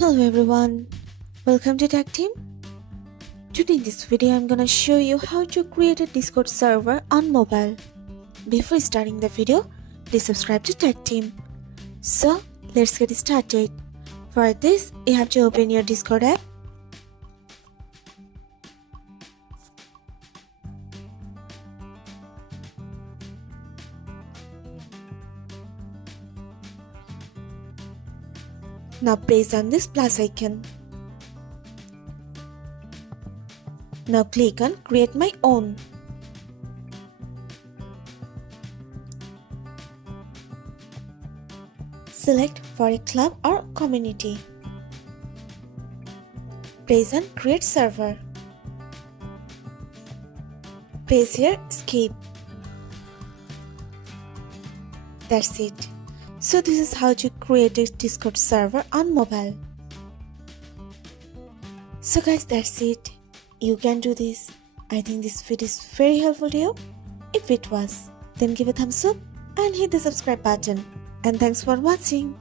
Hello everyone, welcome to Tech Team. Today in this video I'm gonna show you how to create a Discord server on mobile. Before starting the video, please subscribe to Tech Team. So let's get started. For this, you have to open your Discord app. Now press on this plus icon. Now click on Create My Own. Select for a club or community. Press on Create Server. Press here Skip. That's it. So this is how to create a Discord server on mobile. So guys, that's it. You can do this. I think this video is very helpful to you. If it was, then give a thumbs up and hit the subscribe button. And thanks for watching.